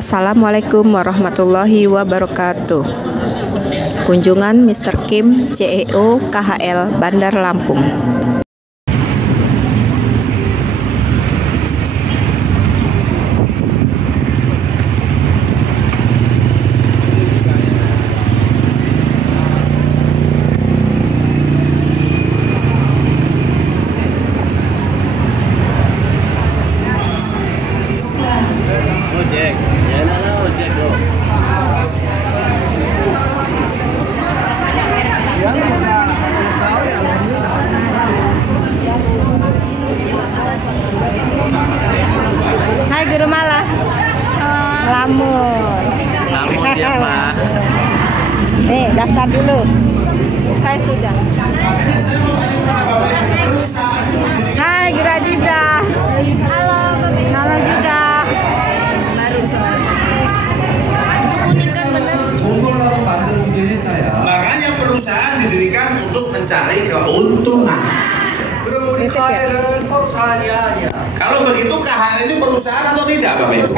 Assalamualaikum warahmatullahi wabarakatuh. Kunjungan Mr. Kim CEO KHL Bandar Lampung. Hai Guru Mala. Lamun ya Pak. Nih daftar dulu. Saya sudah. Hai Guru Aziza. Halo. Halo juga. Baru itu kuning kan bener. Makanya perusahaan didirikan untuk mencari keuntungan. Kalau begitu KHL itu perusahaan atau tidak Bapak Ibu?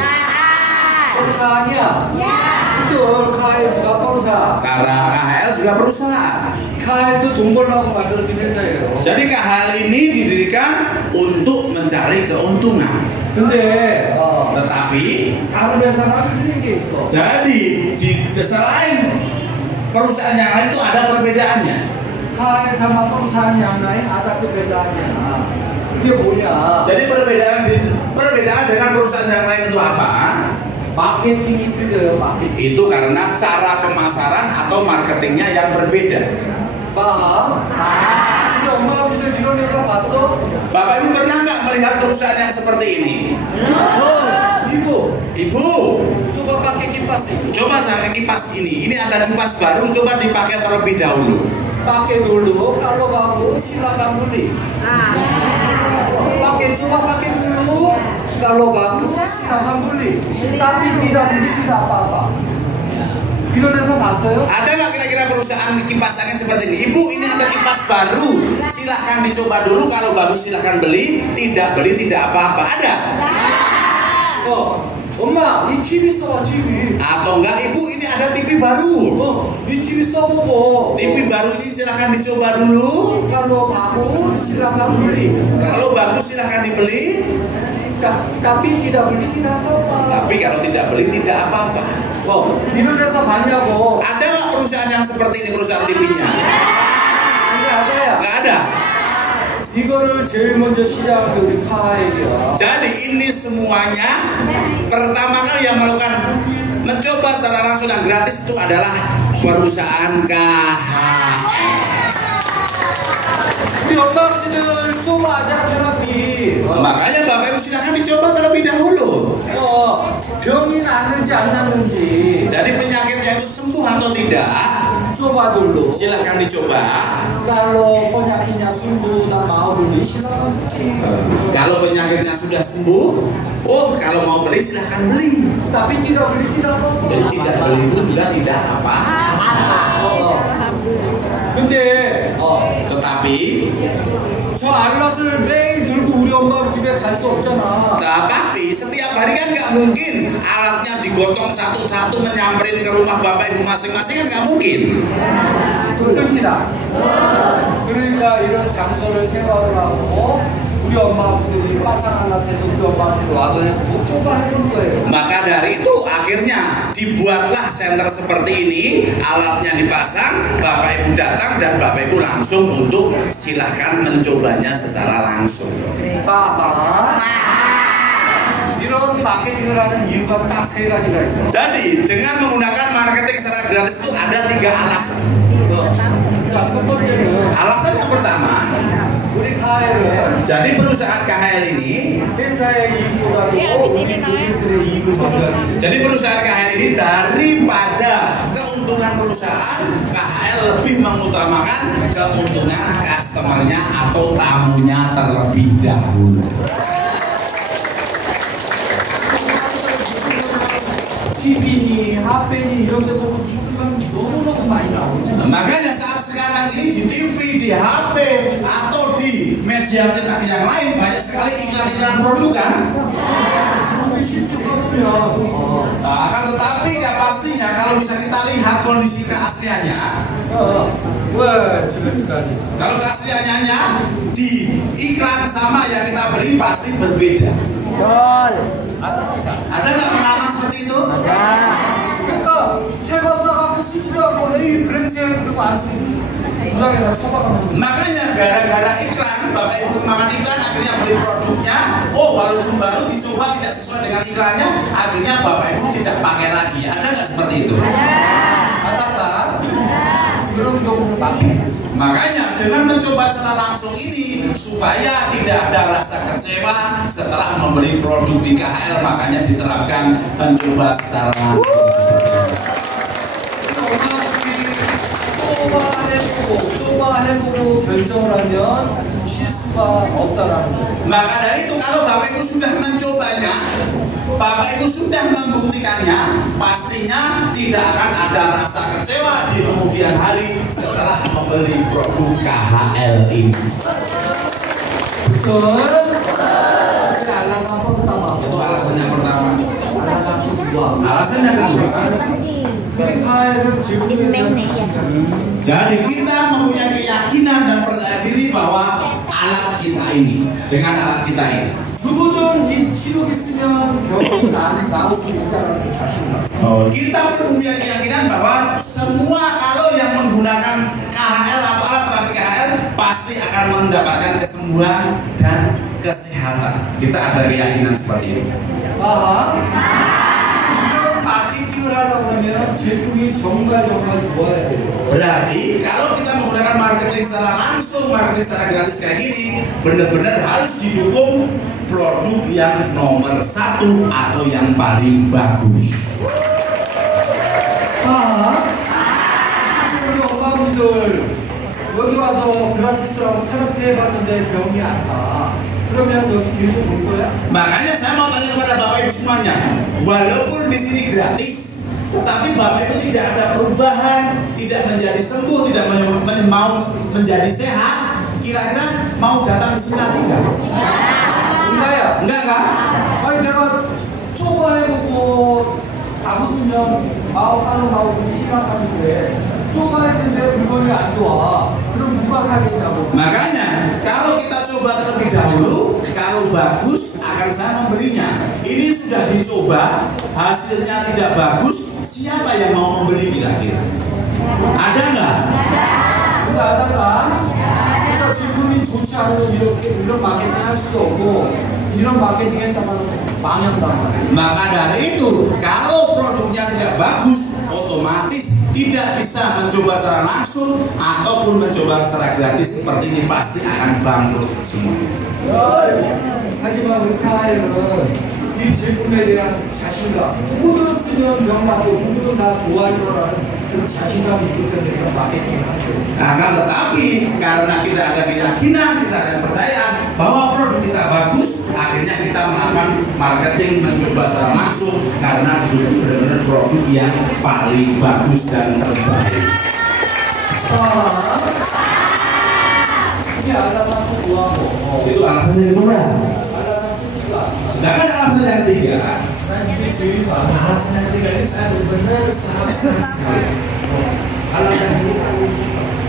Perusahaannya? Ya. Betul, KHL juga perusahaan. Karena KHL juga perusahaan. KHL itu 동벌라고 만들어진 회사예요. Jadi KHL ini didirikan untuk mencari keuntungan. Tetapi 다른 회사랑 틀린 게 있어. jadi di selain perusahaan yang lain itu ada perbedaannya. KHL sama perusahaan yang lain ada perbedaannya. 이게 뭐냐? Jadi perbedaan dengan perusahaan yang lain itu apa? 마케팅이 틀려요. 마케팅. Itu karena cara pemasaran atau marketingnya yang berbeda. paham? 우리 엄마 아버지들 이런 회사 봤어? Bapak Ibu pernah nggak melihat perusahaan yang seperti ini? Ibu, coba pakai kipas itu. coba saya kipas ini. Ini ada kipas baru, coba dipakai terlebih dahulu. pakai dulu, kalau bagus silakan beli. coba pakai dulu, kalau bagus silakan beli. Tapi tidak beli tidak apa-apa. 이런 회사 봤어요? Ada nggak kira-kira perusahaan kipas angin seperti ini? Ibu, ini ada kipas baru, silahkan dicoba dulu. Kalau bagus silahkan beli, tidak beli tidak apa-apa. Ada? 엄마, 이 TV 써봐, TV. Atau enggak, ibu ini ada TV baru. 이 TV 써보고. TV baru ini silahkan dicoba dulu. kalau bagus silakan beli. Kalau bagus silahkan dibeli. tapi tidak beli tidak apa-apa. Tapi kalau tidak beli tidak apa-apa. 이런 회사 봤냐고. Ada nggak perusahaan yang seperti ini, perusahaan TV-nya? 이게 아다야. Nggak ada. 이거를 제일 먼저 시작한 게 우리 KHL이야. Jadi ini semuanya pertama kali yang melakukan mencoba secara langsung dan gratis itu adalah perusahaan KHL. 우리 엄마 아버지들 좀 아자라 테라피. Makanya Bapak Ibu silahkan dicoba terlebih dahulu. 병이 낫는지 안 낫는지. Dari penyakitnya itu sembuh atau tidak? coba dulu. Silahkan dicoba. Kalau penyakitnya sembuh dan mau beli silahkan beli. Kalau penyakitnya sudah sembuh, kalau mau beli silahkan beli. Tapi tidak beli tidak apa-apa. Jadi tidak beli itu juga tidak apa-apa. 근데 Tetapi 저 알랏을 매일 들고 우리 엄마 집에 갈 수 없잖아. tapi setiap hari kan nggak mungkin alatnya digotong satu-satu menyamperin ke rumah Bapak Ibu masing-masing, kan nggak mungkin. 뜹니다. 그러니까 이런 장소를 생각을 하고 우리 엄마 아버지들이 빠상한 앞에서 우리 엄마 아버지들 와서 목 좁아 해준 거예요. Maka dari itu akhirnya dibuatlah center seperti ini, alatnya dipasang, Bapak Ibu datang dan Bapak Ibu langsung untuk silahkan mencobanya secara langsung. 이런 마케팅을 하는 이유가 딱 세 가지가 있어. Jadi dengan menggunakan marketing secara gratis itu ada 3 alasan. 자, 첫 번째는 Alasan yang pertama, 우리 KHL은 jadi perusahaan KHL ini, 회사의 이익보다도 우리 국민들의 이익을 먼저 하기. jadi perusahaan KHL ini daripada keuntungan perusahaan, KHL lebih mengutamakan keuntungan customernya atau tamunya terlebih dahulu. TV니, 핫배니 이런 데 보고 유튜브는 너무너무 많이 나오죠. Makanya saat sekarang ini di TV, di HP, atau di media cetak yang lain banyak sekali iklan-iklan produk kan? 실제 써보면 lihat kondisi keasliannya, 왜 지긋지긋하니? kalau keasliannya di iklan sama yang kita beli pasti berbeda. Betul. Ada nggak pengalaman seperti itu? 그러니까 새거 싸갖고 수출하고 에이 브랜드에 그리고 안 쓰고 부장에다 처박아놓는 Makanya gara-gara iklan, Bapak Ibu makan iklan akhirnya beli produknya. Oh, walaupun baru dicoba tidak sesuai dengan iklannya, akhirnya Bapak Ibu tidak pakai lagi. Ada nggak seperti itu? 받았다. 그런 경우는 많고. Makanya dengan mencoba secara langsung ini supaya tidak ada rasa kecewa setelah membeli produk di KHL, makanya diterapkan mencoba secara langsung. 엄마들이 해보고 결정을 하면 실수가 없다라는 거예요. Maka dari itu kalau Bapak Ibu sudah mencobanya, Bapak Ibu sudah membuktikannya, pastinya tidak akan ada rasa kecewa di kemudian hari setelah membeli produk KHL ini. Betul. Ini alasan pertama. Itu alasan yang pertama. alasan kedua. Alasan yang kedua, Ini KHL 제품에 jadi kita mempunyai keyakinan dan percaya diri bahwa alat kita ini, dengan alat kita ini, 누구든 이 치료기 쓰면 병이 나을 수 있다는 자신감. kita pun punya keyakinan bahwa semua kalau yang menggunakan KHL atau alat terapi KHL pasti akan mendapatkan kesembuhan dan kesehatan. Kita ada keyakinan seperti itu. 아, 바디큐를 하려고 하면 제품이 정말 좋아야 돼요. Berarti kalau kita menggunakan marketing secara langsung, marketing secara gratis kayak gini, benar-benar harus didukung produk yang nomor satu atau yang paling bagus. 우리 엄마분들 여기 와서 그라티스라고 테라피 해봤는데 병이 안 나. 그러면 여기 계속 올 거야? Makanya saya mau tanya kepada Bapak Ibu semuanya, walaupun di sini gratis, tetapi Bapak Ibu tidak ada perubahan, tidak menjadi sembuh, tidak mau menjadi sehat, kira-kira mau datang di sini lagi enggak? enggak ya? Enggak kan? 아니 내가 쪼바해보고 아무수면 나오고 시작하는데 쪼바했는데 물건이 안 좋아. 그럼 누가 사겠냐고. Makanya kalau kita coba terlebih dahulu, kalau bagus akan saya membelinya. Ini sudah dicoba, hasilnya tidak bagus, siapa yang mau membeli kira-kira? Ada nggak? 근데 하다가 그러니까 제품이 좋지 않으면 이런 마케팅 할 수도 없고 이런 마케팅 했다가 망한단 말이에요. Maka dari itu, kalau produknya tidak bagus, otomatis tidak bisa mencoba secara langsung ataupun mencoba secara gratis seperti ini, pasti akan bangkrut semua. 하지만 우리 카이는 이 제품에 대한 자신감, 누구든 쓰면 명하고 누구든 다 좋아할 거라는 그런 자신감이 있기 때문에 그런 마케팅을 하죠. Akan tetapi karena kita ada keyakinan, kita ada percayaan bahwa produk kita bagus, akhirnya kita melakukan marketing mencoba secara langsung karena benar-benar produk yang paling bagus dan terbaik. ini alasan kedua. Itu alasan yang kedua. alasan ketiga. Sedangkan alasan yang ketiga, 난 이게 제일 많아. alasan yang ketiga ini saya benar-benar sangat senang sekali. alasan ini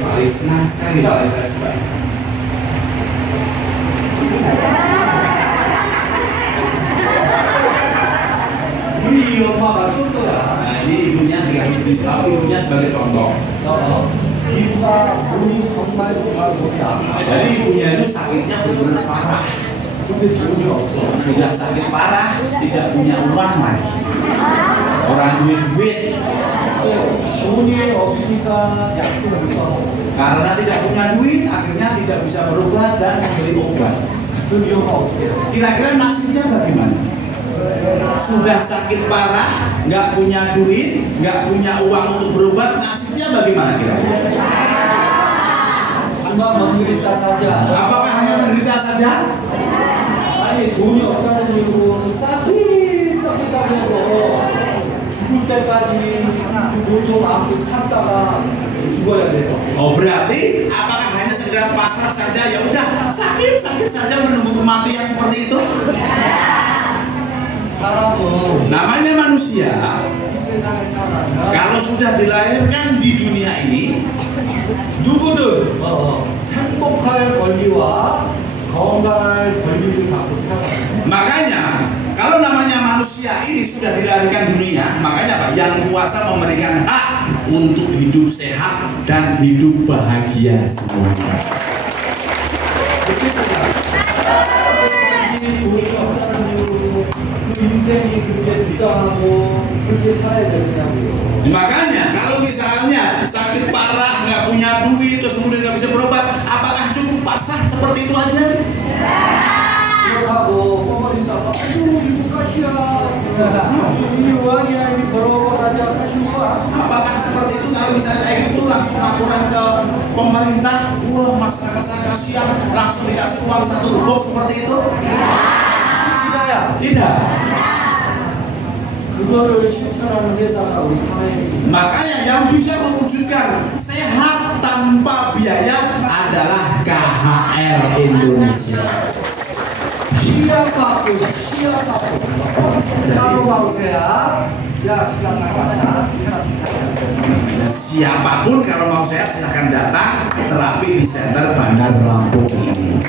Paling senang sekali paling suka. 우리 엄마가 쫀도야. Nah, ini ibunya dikasih tahu ibunya sebagai contoh. 이가 몸이 정말 몸이 아파. Jadi ibunya itu sakitnya benar-benar parah. 근데 돈이 없어. Sudah sakit parah, tidak punya uang lagi. Orang duit. 돈이 없으니까 약도 못 사고. Karena tidak punya duit, akhirnya tidak bisa berobat dan membeli obat. 그럼 이 엄마 어떻게 해? Kira-kira nasibnya bagaimana? Sudah sakit parah, nggak punya duit, nggak punya uang untuk berobat, nasibnya bagaimana kira-kira? cuma menderita saja. Apakah hanya menderita saja? 아니 돈이 없다는 이유로 sakit-sakit하면서 죽을 때까지 그 돈도 많고 참다가 죽어야 돼요. Oh, berarti apakah hanya sekedar pasrah saja, ya udah sakit saja menunggu kematian seperti itu? 사람은 Namanya manusia, 이 세상에 태어나면 kalau sudah dilahirkan di dunia ini, 누구든 행복할 권리와 건강할 권리를 갖고 태어납니다. makanya kalau namanya manusia ini sudah dilahirkan dunia, makanya Pak, yang kuasa memberikan hak untuk hidup sehat dan hidup bahagia semuanya. 돈이 없다는 이유로 인생이 그렇게 불쌍하고 그렇게 살아야 되느냐고요. Makanya kalau misalnya sakit parah, nggak punya duit, terus kemudian nggak bisa berobat, apakah cukup pasrah seperti itu aja? 그렇다고 어머니다가 아이고 이거 가시야 이 요왕이야 이 벌어가지 않으신 거야. Apakah seperti itu kalau misalnya kayak gitu langsung laporan ke pemerintah, wah masyarakat saya kasihan, langsung dikasih uang 1 box seperti itu? tidak. Tidak. 그거를 실천하는 회사가 우리 타임입니다. Makanya yang bisa mewujudkan sehat tanpa biaya adalah KHR Indonesia. 시약받고 따로 mau sehat ya silakan datang Ya, siapapun kalau mau sehat silahkan datang terapi di Center Bandar Lampung ini.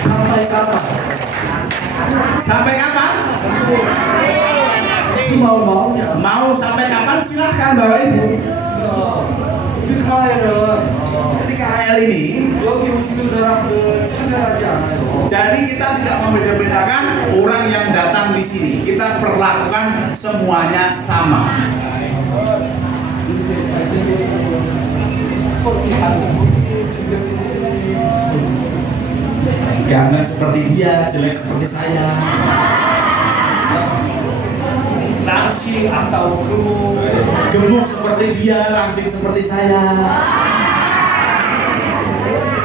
sampai kapan? Sampai kapan? mau-maunya. Mau sampai kapan silahkan Bapak Ibu. 우리 카에는 Jadi KHL ini, 여기 오시는 사람들 차별하지 않아요. jadi kita tidak membeda-bedakan orang yang datang di sini. Kita perlakukan semuanya sama. Ganteng seperti dia, jelek seperti saya. 랑씨 아까워 Gemuk seperti dia, langsing seperti saya.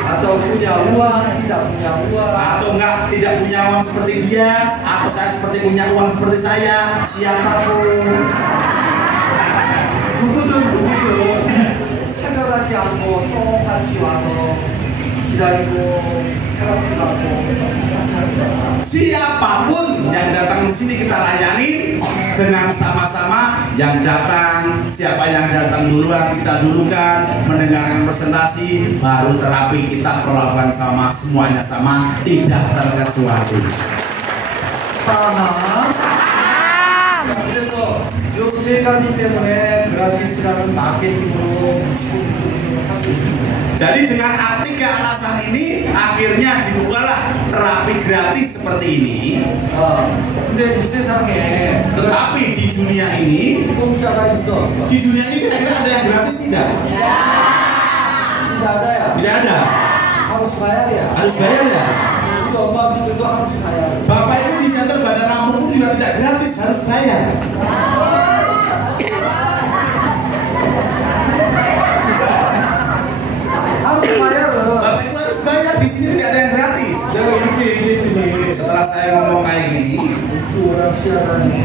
atau punya uang tidak punya uang Atau enggak tidak punya uang seperti dia, atau saya seperti punya uang seperti saya. Siapapun. 누구든 차별하지 않고 똑같이 와서 기다리고 테라피 받고 똑같이 합니다. Siapapun yang datang di sini kita layani dengan sama-sama. Yang datang, siapa yang datang duluan kita dulukan, mendengarkan presentasi, baru terapi kita perlakukan sama, semuanya sama, tidak terkecuali. paham? 그래서 이 세 가지 때문에 그라티스라는 마케팅으로 지금 하고 있습니다. Jadi dengan tiga alasan ini akhirnya dibukalah terapi gratis seperti ini. 근데 이 세상에 Tetapi di dunia ini, 공짜가 있어. di dunia ini kira-kira ada yang gratis tidak? tidak ada ya? Tidak ada. harus bayar ya? Harus bayar ya? 우리 엄마들도 harus bayar. Bapak Ibu di Center Bandar Lampung pun juga tidak gratis, harus bayar. harus bayar loh. Bapak Ibu harus bayar, di sini tidak ada yang gratis. 내가 이렇게 얘기했더니 Setelah saya ngomong kayak gini, 또 오락 시작하니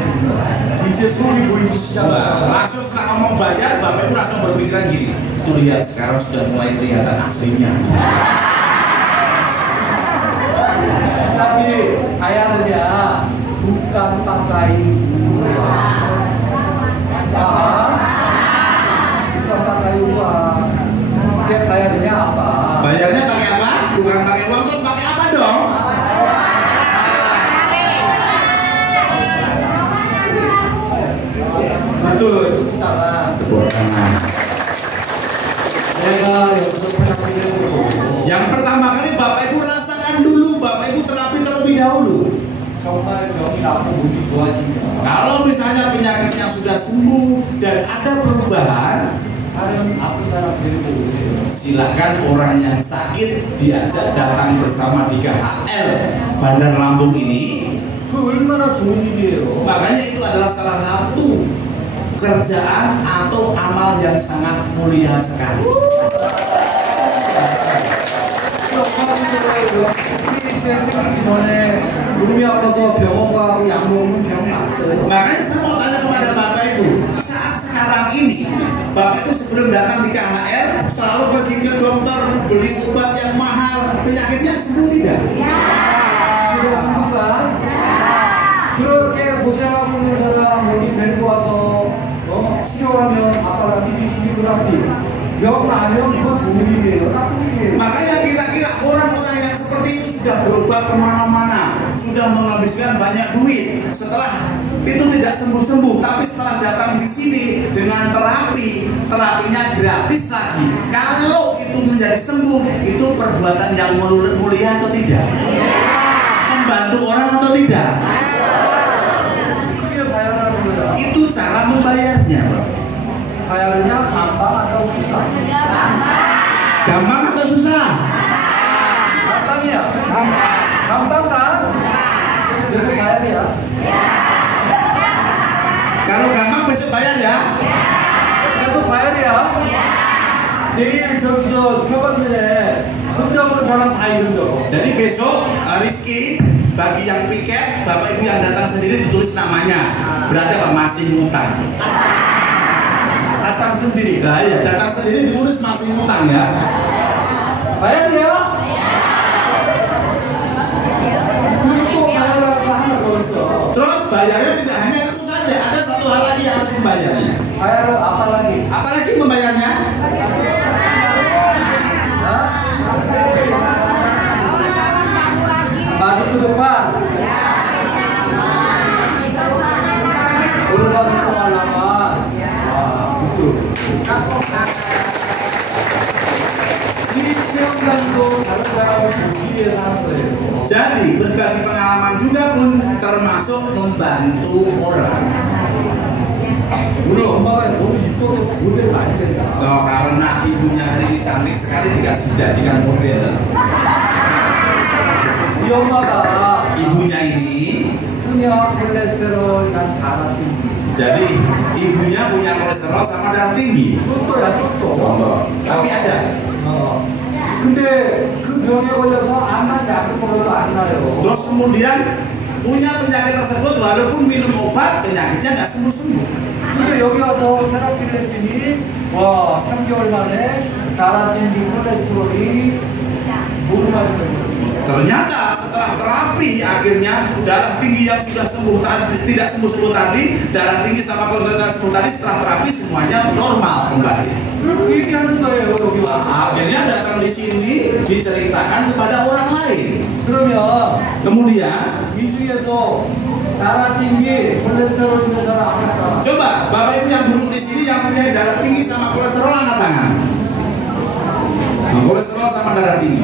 이제 속이 보이기 시작한다. langsung setelah ngomong bayar, Bapak Ibu langsung berpikiran gini, tuh lihat sekarang sudah mulai kelihatan aslinya. tapi bayarnya bukan pakai uang. Paham? bukan pakai uang. Dia bayarnya apa? Bayarnya pakai apa? Bukan pakai uang, terus pakai apa dong? betul itu tangan. Tepuk tangan. 내가 여기서 테라피를 해보고 Yang pertama kali Bapak Ibu rasakan dulu, Bapak Ibu terapi terlebih dahulu. 정말 병이 나고 몸이 좋아진다. Kalau misalnya penyakitnya sudah sembuh dan ada perubahan, 다른 아픈 사람 데리고 오세요. silakan orang yang sakit diajak datang bersama di KHL Bandar Lampung ini. 그 얼마나 좋은 일이에요. Makanya itu adalah salah satu pekerjaan atau amal yang sangat mulia sekali. 생기기 전에 몸이 아파서 병원 가고 약 먹으면 병 났어요. Makanya saya mau tanya kepada Bapak Ibu, saat sekarang ini Bapak Ibu sebelum datang di KHL selalu pergi ke dokter beli obat yang mahal, penyakitnya sembuh tidak? 그렇습니까? 그렇게 고생하고 있는 사람 여기 데리고 와서 치료하면 아빠랑 미리시기 그라피 명 나면 그거 좋은 일이에요, 나쁜 일이에요. Makanya kira-kira orang-orang yang seperti itu sudah berobat kemana-mana, sudah menghabiskan banyak duit. Setelah itu tidak sembuh-sembuh, tapi setelah datang di sini dengan terapinya gratis lagi. Kalau itu menjadi sembuh, itu perbuatan yang mulia atau tidak? Membantu orang atau tidak? 그게 바야라는 거야. Itu cara membayarnya, Bro. 바야르냐 가mpang atau susah? Gampang atau susah? 가mpang이야. 가mpang kan? 그래서 바야르야. Kalau gampang besok bayar ya. 그래서 바야르야. 내일 저기 저 표본들에 혼자 오는 사람 다 이런 거. Jadi besok Rizky bagi yang piket, bapak ibu yang datang sendiri ditulis namanya. Berarti apa? Masih ngutang. datang sendiri. Nah ya, datang sendiri ditulis masih ngutang ya. 바야르야? 그리고 또 바야르가 하나 더 있어. Terus bayarnya tidak hanya itu saja, ada satu hal lagi yang harus dibayarnya. 바야르 apa lagi? Apalagi membayarnya? maju ke depan. berbagi pengalaman. Betul. 이 체험단도 다른 사람을 돕기 위해서 하는 거예요. Jadi berbagi pengalaman juga pun termasuk membantu orang. 우리 엄마가 너무 이뻐서 모델 많이 된다. Oh, karena ibunya hari ini cantik sekali dikasih jadikan model. 이 엄마가 Ibunya ini, 그냥 콜레스테롤 난 달아 tinggi. jadi ibunya punya kolesterol sama darah tinggi. 쪼또야 쪼또. Contoh, tapi ada. 근데 그 병에 걸려서 암만 약을 먹어도 안 나요. Terus kemudian punya penyakit tersebut walaupun minum obat penyakitnya nggak sembuh-sembuh. 근데 여기 와서 테라피를 했더니 와 3개월 만에 달아 tinggi 콜레스테롤이 노르마리 됩니다. Ternyata setelah terapi akhirnya darah tinggi yang sudah sembuh tadi tidak sembuh-sembuh tadi, darah tinggi sama kolesterol sembuh tadi setelah terapi semuanya normal kembali. 그리고 그 얘기하는 거예요 여기 와서. Akhirnya datang di sini diceritakan kepada orang lain. 그러면 Kemudian 이 중에서 달아 tinggi 콜레스테롤 있는 사람 안 할까? coba bapak ibu yang duduk di sini yang punya darah tinggi sama kolesterol angkat tangan. Nah, kolesterol sama darah tinggi.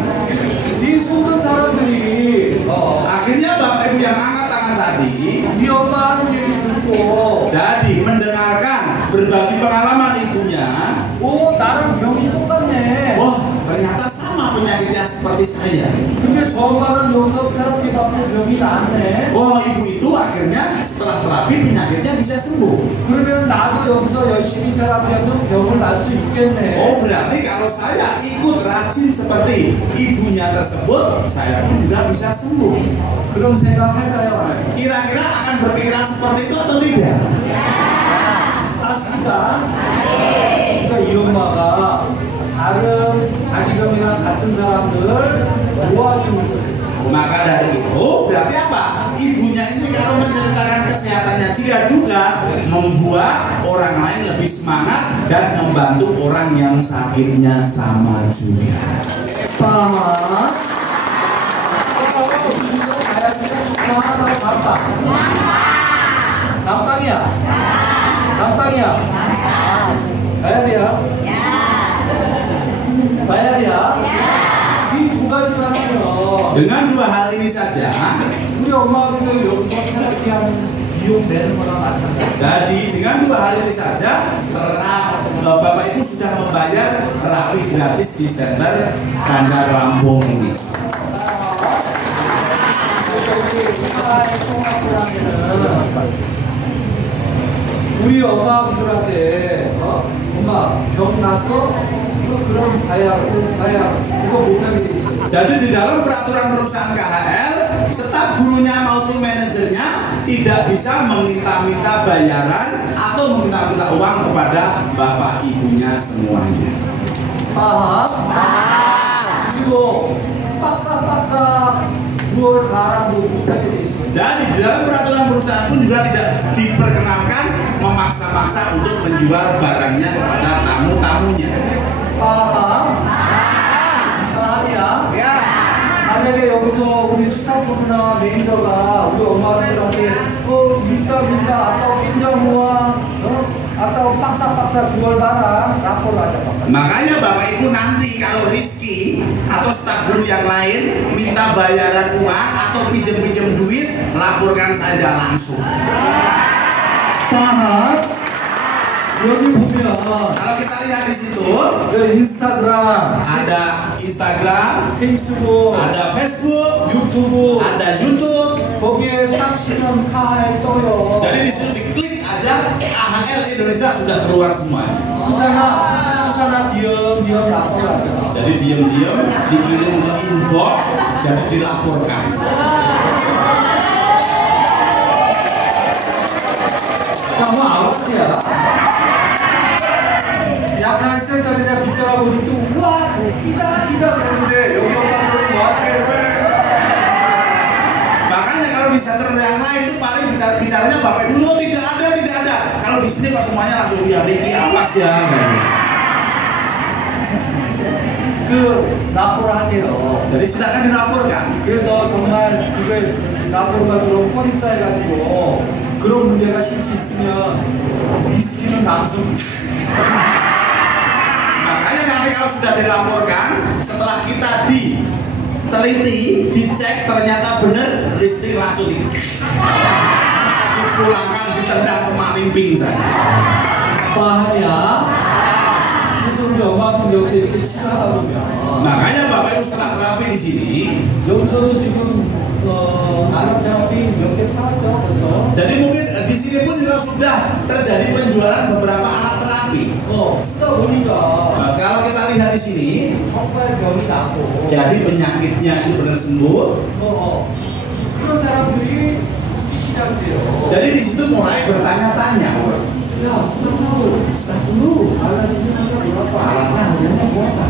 이 수많은 사람들이 Akhirnya bapak ibu yang angkat tangan tadi 네 엄마 하는 얘기 듣고 jadi mendengarkan berbagi pengalaman ibunya. 오 나랑 병이 똑같네. Oh, ternyata sama penyakitnya seperti saya. 근데 저 엄마는 여기서 테라피 받고 병이 낫네. Oh, ibu itu akhirnya setelah terapi penyakitnya bisa sembuh. 그러면 나도 여기서 열심히 테라피하면 병을 날 수 있겠네. Oh, berarti kalau saya ikut rajin seperti ibunya tersebut, saya pun juga bisa sembuh. 그런 생각할까요? Kira-kira akan berpikiran seperti itu atau tidak? 맞습니다. 그러니까 이 엄마가 다른 자기 병이랑 같은 사람들 도와주는 거예요. Maka dari itu berarti apa? Ibunya ini kalau menceritakan kesehatannya dia juga membuat orang lain lebih semangat dan membantu orang yang sakitnya sama juga. paham? gampang이야. gampang이야. 바야리야. 바야리야. 이 두 가지만 하면 Dengan dua hal ini saja, 우리 엄마 아버지가 여기서 테라피하는 비용 내는 거랑 마찬가지. jadi dengan dua hal ini saja, bapak ibu sudah membayar terapi gratis di center Bandar Lampung ini. 우리 엄마 아버지한테 엄마 병 났어? 이거 그럼 봐야 이거 못하게 돼. Jadi di dalam peraturan perusahaan KHL, staf gurunya maupun manajernya tidak bisa meminta-minta bayaran atau meminta-minta uang kepada bapak ibunya semuanya. paham? 그리고 빡싹 주얼 가라고 못하게 돼 있어. Jadi di dalam peraturan perusahaan pun juga tidak diperkenankan memaksa-maksa untuk menjual barangnya ke tamu-tamunya. paham? paham ya? Ya. 만약에 여기서 우리 스타프나 매니저가 우리 엄마들한테 minta atau pinjam uang, atau paksa jual barang, lapor aja Bapak. Makanya Bapak Ibu nanti kalau Rizky atau staf guru yang lain minta bayaran uang atau pinjam duit, laporkan saja langsung. paham? 여기 보면 Kalau kita lihat di situ 인스타그램, ada Instagram, 페이스북, ada Facebook, 유튜브, ada YouTube. 거기에 딱 치면 카에 떠요. Jadi di situ diklik aja AHL Indonesia sudah keluar semua. sana diam lapor aja. Jadi diam-diam dikirim ke inbox dan dilaporkan. kamu awas ya. 약간 센터에다 빗자루 보니 또 우와 기다 그랬는데 여기 엄마들은 뭐하게. Makanya kalau di center yang lain itu paling bicaranya Bapak Ibu, oh, tidak ada. Kalau di sini kok semuanya langsung ya Ricky apa sih ya? 그 라포를 하세요. Jadi silakan dilaporkan. 그래서 정말 그게 라포가 그런 폰이 쌓여가지고 그런 문제가 실제 있으면 리스키는 남성. Makanya nanti kalau sudah dilaporkan, setelah kita diteliti, dicek ternyata benar, listrik langsung dipulangkan, ditendang ke maling pingsan. paham ya? 그래서 우리 엄마분 여기서 이렇게 치료하다 보면 Makanya Bapak Ibu setelah terapi di sini, 여기서도 지금 아랍 테라피 몇 개 팔았죠 벌써. jadi mungkin di sini pun juga sudah terjadi penjualan beberapa alat terapi. 쓰다 보니까 Nah, kalau kita lihat di sini, 척발병이 나고 jadi penyakitnya itu benar sembuh. 그런 사람들이 죽기 시작돼요. Jadi di situ mulai bertanya-tanya, 야, staf dulu, 알라딘이나 뭐라고 alatnya harganya berapa?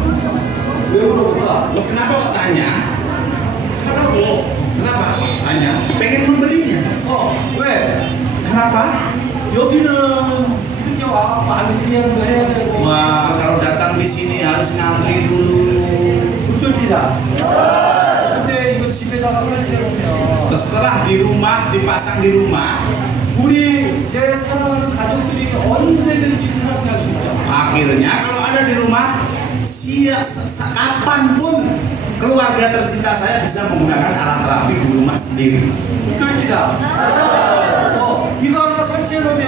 왜 그럴까? Loh, kenapa kok tanya? 사라고. Kenapa? Tanya, pengen membelinya. 왜? Kenapa? 여기는 이렇게 와갖고 안드리안도 해야 되고. Wah, kalau datang di sini harus ngantri dulu. betul tidak? 근데 이거 집에다가 설치해놓으면 Setelah di rumah, dipasang di rumah, 우리 내 사랑하는 가족들이 언제든지 테라피 할 수 있죠. akhirnya kalau ada di rumah, kapanpun keluarga tercinta saya bisa menggunakan alat terapi di rumah sendiri. betul tidak? 이거 하나 설치해놓으면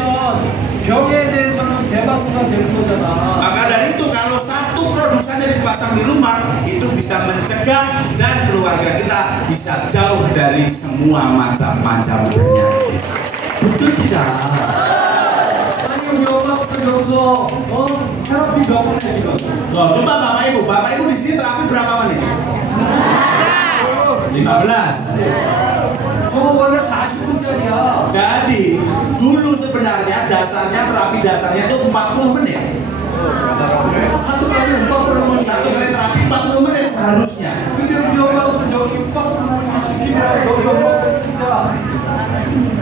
병에 대해서는 대마스가 되는 거잖아. Maka dari itu kalau satu produk saja dipasang di rumah, itu bisa mencegah dan keluarga kita bisa jauh dari semua macam-macam penyakit. betul tidak? 아니 우리 엄마부터 여기서 테라피 몇 번 해 지금? Loh, coba Bapak Ibu di sini terapi berapa menit? 15. 저거 원래 40분짜리야. Jadi dulu sebenarnya terapi dasarnya itu 40 menit. satu kali 40 menit. Satu kali terapi 40 menit seharusnya. 근데 우리 엄마부터 여기 40분 시키면 여기 엄마부터 진짜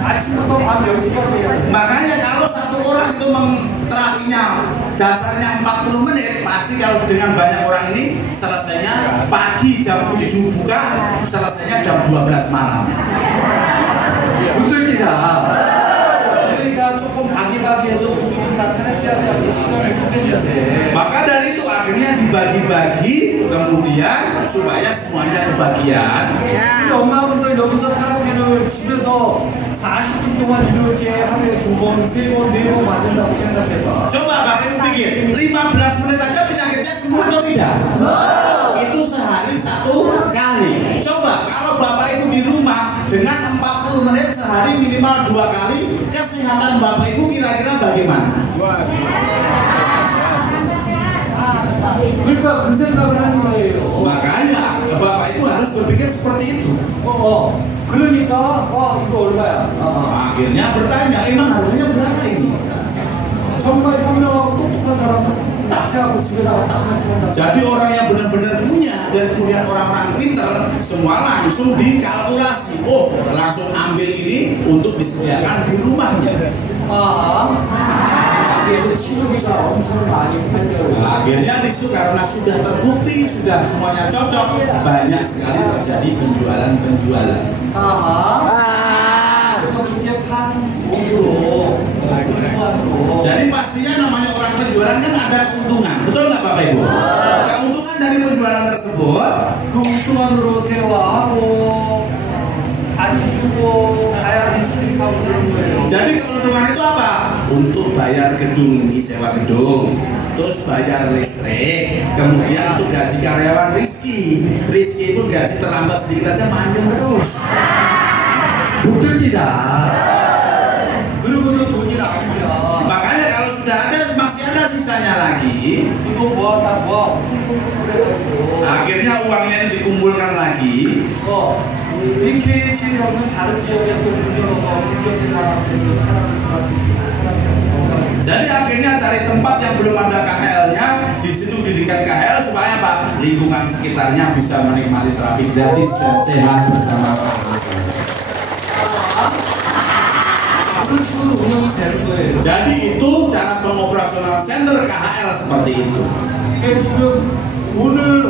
아침부터 밤 10시까지 해야 돼. Makanya kalau satu orang itu terapinya dasarnya 40 menit, pasti kalau dengan banyak orang ini selesainya pagi jam 7 buka, selesainya jam 12 malam. betul tidak? 그러니까 조금 바기바기해서 우리는 다 테라피하자고 시간을 쪼개는데. Maka dari itu akhirnya dibagi-bagi, kemudian supaya semuanya kebagian. 우리 엄마분들 여기서 테라피를 집에서 40분 동안 이렇게 하루에 2번, 3번, 4번 만든다고 생각해봐. Coba Bapak Ibu pikir, 15 menit aja penyakitnya sembuh atau tidak? Itu sehari 1 kali. Coba kalau Bapak Ibu di rumah dengan 40 menit sehari minimal 2 kali, kesehatan Bapak Ibu kira-kira bagaimana? 그러니까 그 생각을 하는 거예요. Makanya Bapak Ibu harus berpikir seperti itu. 그러니까 이거 얼마야? Akhirnya bertanya, emang harganya berapa ini? 정말 현명하고 똑똑한 사람은 딱 해갖고 집에다가 딱 설치한다. Jadi orang yang benar-benar punya dan kemudian orang-orang pinter semua langsung dikalkulasi. Oh, langsung ambil ini untuk disediakan di rumahnya. Tapi 치료비가 엄청 많이 팔려요. Akhirnya risu karena sudah terbukti, sudah semuanya cocok, banyak sekali terjadi penjualan-penjualan. 그래서 그게 판 몸으로 공부하고. Jadi pastinya namanya orang penjualan kan ada keuntungan, betul nggak Bapak Ibu? Keuntungan dari penjualan tersebut, 그 세화하고 바지 주고 다양한 스틱하고 그런 거예요. jadi keuntungan itu apa? Untuk bayar gedung ini, sewa gedung, terus bayar listrik, kemudian untuk gaji karyawan Rizky pun gaji terlambat sedikit aja panjang terus. 못 들기다. 그러고도 돈이 나오면 Makanya kalau sudah ada masih ada sisanya lagi, 이거 모았다고 akhirnya uangnya ini dikumpulkan lagi. BKC이 없는 다른 지역에 또 문열어서 그 지역의 사람들을 Jadi akhirnya cari tempat yang belum ada KHL-nya, di situ didirikan KHL supaya apa? Lingkungan sekitarnya bisa menikmati terapi gratis dan sehat bersama. Jadi itu cara pengoperasional center KHL seperti itu. 지금 오늘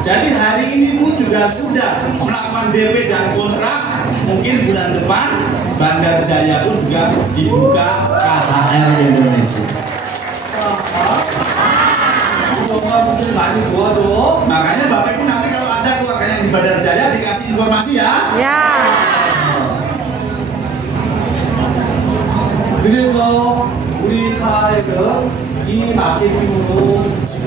Jadi hari ini pun juga sudah melakukan DP dan kontrak. Mungkin bulan depan Bandar Jaya pun juga dibuka KHL Indonesia. Makanya Bapak Ibu nanti kalau ada keluarga yang di Bandar Jaya dikasih informasi ya. Ya. 그래서 우리 카에서 이 마케팅으로 지금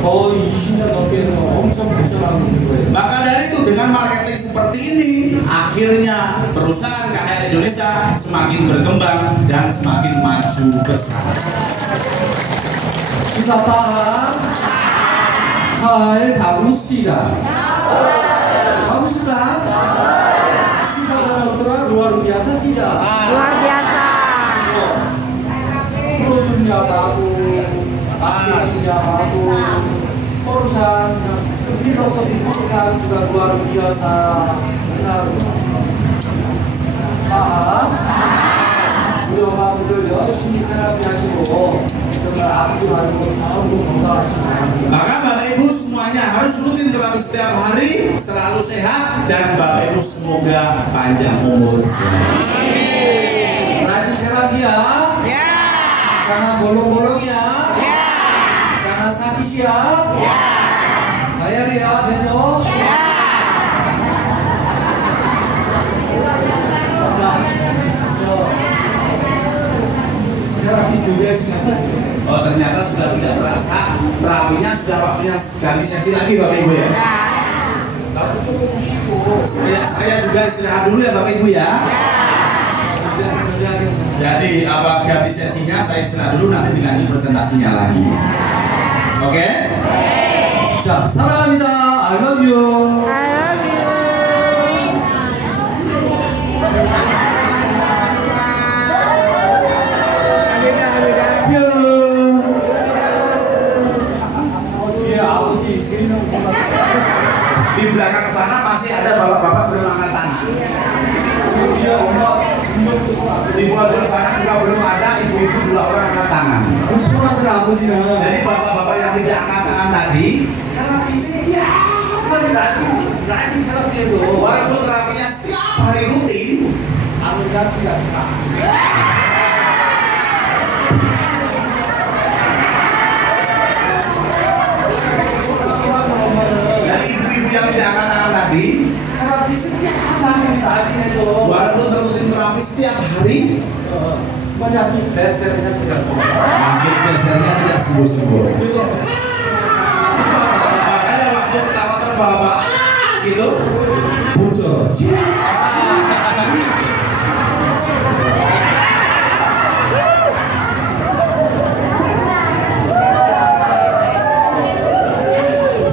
거의 20년 넘게 해서 엄청 발전하고 있는 거예요. Maka dari itu dengan marketing seperti ini, akhirnya perusahaan KHL Indonesia semakin berkembang dan semakin maju besar. Sudah paham? KHL bagus tidak? Bagus sudah? sudah luar biasa tidak? Luar biasa. produnya bagus, aplikasinya bagus, perusahaan filosofi perusahaan juga luar biasa. Benar. Paham? 우리 엄마분들 열심히 테라피 하시고 정말 아프지만 selalu 건강하시고. Maka Bapak Ibu semuanya harus rutin terapi setiap hari, selalu sehat, dan Bapak Ibu semoga panjang umur. Rajin terapi ya. Ya. Jangan bolong-bolong ya. Ya. Jangan sakit ya. Ya. Bayar ya besok. Ya. Terapi juga sih. Oh ternyata sudah tidak terasa, terapinya sudah waktunya ganti sesi lagi Bapak Ibu ya. Tapi cukup syukur. Saya juga istirahat dulu ya Bapak Ibu ya. Jadi apa ganti sesinya saya istirahat dulu, nanti dilanjut presentasinya lagi. Oke? 자, 사랑합니다. I love you. I love you. 뒤에 아버지 세 명 Di belakang sana masih ada bapak-bapak belum angkat tangan. 뒤에 엄마 Di bawah sana juga belum ada ibu-ibu 2 orang angkat tangan. 손아들 아버지는 Jadi bapak-bapak yang tidak angkat tangan tadi, 테라피 setiap hari rajin 테라피에도 walaupun terapinya setiap hari rutin, 아버지가 tidak bisa. dari ibu-ibu yang tidak angkat tangan tadi, 테라피 setiap hari rajin해도 walaupun rutin terapi setiap hari, penyakit besernya tidak sembuh. sakit dasarnya tidak sembuh-sembuh. 그래서 Makanya waktu ketawa terbahak-bahak gitu, 보죠.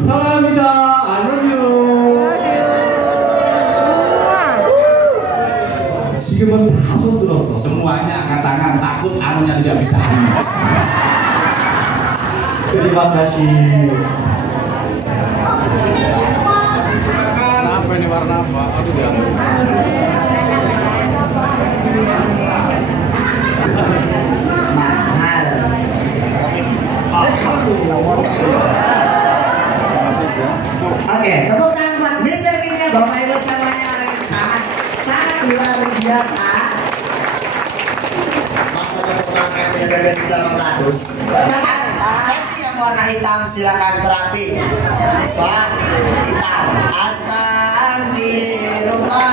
사랑합니다. I love you. 지금은 다 손들었어. semuanya angkat tangan, takut anunya tidak bisa. Terima kasih. ini warna apa? Aduh ya. Mahal. Oke, tepuk tangan buat Mr. King-nya Bapak Ibu semuanya sangat luar biasa. Masa tepuk tangan yang dari 800. Sesi yang warna hitam silakan terapi. Soal hitam. Astagfirullah.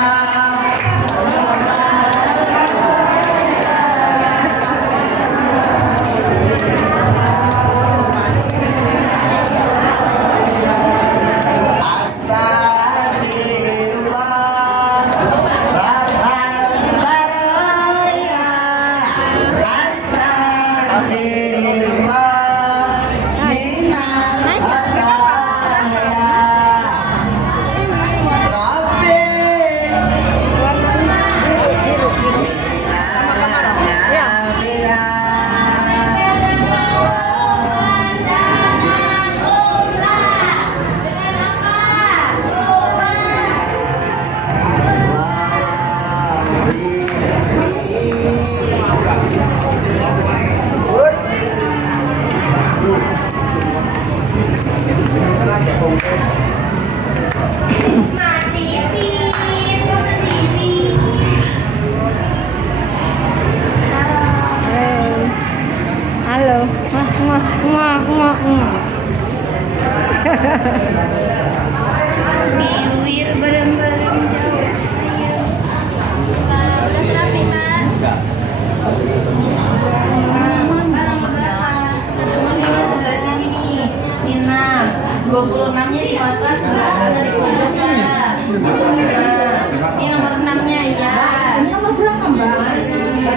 Halo. Biwir bareng-bareng jauh. Udah terapi, Pak. Sebelah sini nih. 26-nya di atas, sebelah sana di pojoknya. Ini nomor 6-nya ya. Ini nomor berapa, Mbak? Iya,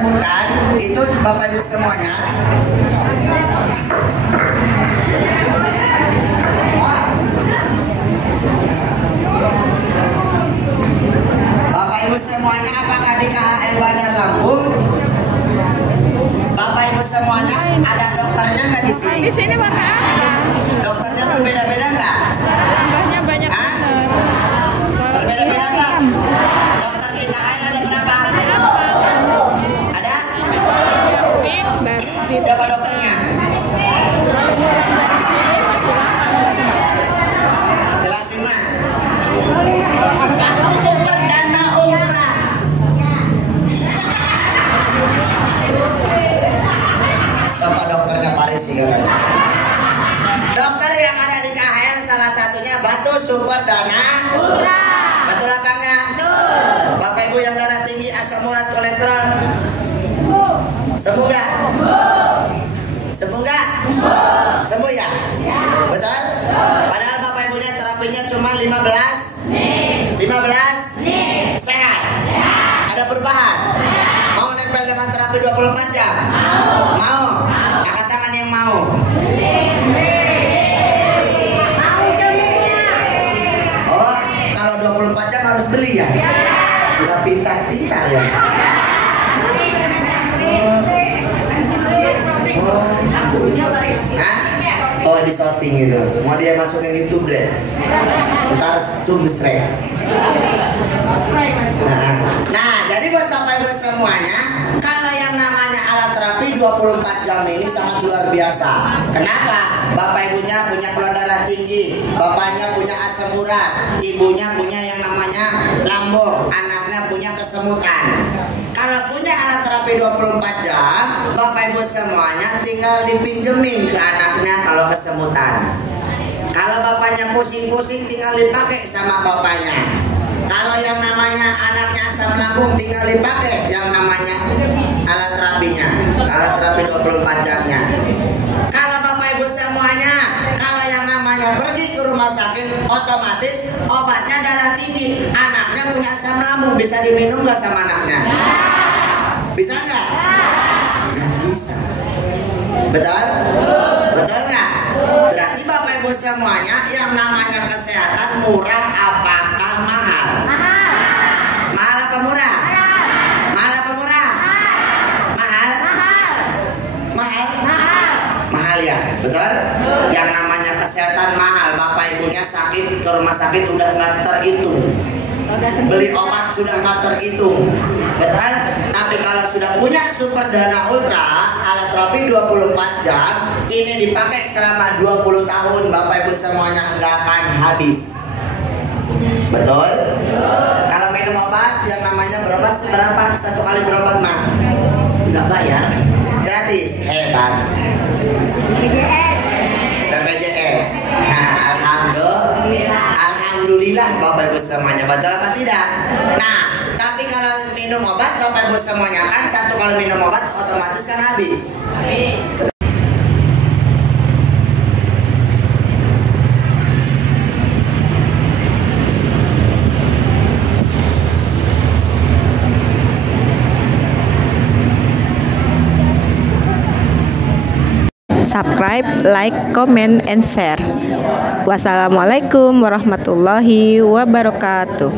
sebutkan itu Bapak Ibu semuanya. Bapak Ibu semuanya, apakah di KHL Bandar Lampung? Bapak Ibu semuanya, ada dokternya nggak di sini? Di sini warna apa? Dokternya berbeda-beda nggak? Tambahnya banyak Hah? bener. Berbeda-beda nggak? Dokter di KHL ada berapa? Ada? Pink baru di Berapa dokternya? Jelasin mah. Dana Ultra. Siapa dokternya Paris sih katanya? Dokter yang ada di KHL salah satunya Batu Super Dana Ultra. Betul apa enggak? Betul. Bapak Ibu yang darah tinggi, asam urat, kolesterol sembuh nggak? Sembuh nggak? Sembuh ya? Betul? Padahal Bapak Ibunya terapinya cuma 15 sehat. Ada perubahan? Mau nempel dengan terapi 24 jam? Mau? Angkat tangan yang mau. Mau semuanya. Oh, kalau 24 jam harus beli ya? Udah pintar-pintar ya? Hah? Oh, di shooting gitu. Mau dia masukin YouTube deh. Ntar subscribe. Nah, jadi buat Bapak Ibu semuanya, kalau yang namanya alat terapi 24 jam ini sangat luar biasa. Kenapa? Bapak Ibunya punya gula darah tinggi, bapaknya punya asam urat, ibunya punya yang namanya lambung, anaknya punya kesemutan. Kalau punya alat terapi 24 jam, Bapak Ibu semuanya tinggal dipinjemin ke anaknya kalau kesemutan. Kalau bapaknya pusing-pusing tinggal dipakai sama bapaknya. Kalau yang namanya anaknya asam lambung tinggal dipakai yang namanya alat terapinya, alat terapi 24 jamnya. Kalau Bapak Ibu semuanya, kalau yang namanya pergi ke rumah sakit, otomatis obatnya darah tinggi, anaknya punya asam lambung, bisa diminum nggak sama anaknya? Bisa nggak? Nggak bisa. Betul? Betul nggak? Berarti Bapak Ibu semuanya, yang namanya kesehatan murah apakah mahal? Mahal apa murah? Mahal apa murah? Mahal? Mahal? Mahal ya, betul? Yang namanya kesehatan mahal. Bapak Ibunya sakit, ke rumah sakit udah nggak terhitung. Beli obat sudah nggak terhitung, betul? Tapi kalau sudah punya Super Dana Ultra, alat terapi 24 jam, ini dipakai selama 20 tahun, Bapak Ibu semuanya nggak akan habis. Betul? Kalau minum obat yang namanya berobat berapa? Satu kali berobat mah? Enggak bayar. Gratis. Hebat. BPJS. Nah, alhamdulillah Bapak Ibu semuanya, betul apa tidak? Nah, tapi kalau minum obat Bapak Ibu semuanya kan satu kali minum obat otomatis kan habis. subscribe, like, comment, and share. Wassalamualaikum warahmatullahi wabarakatuh.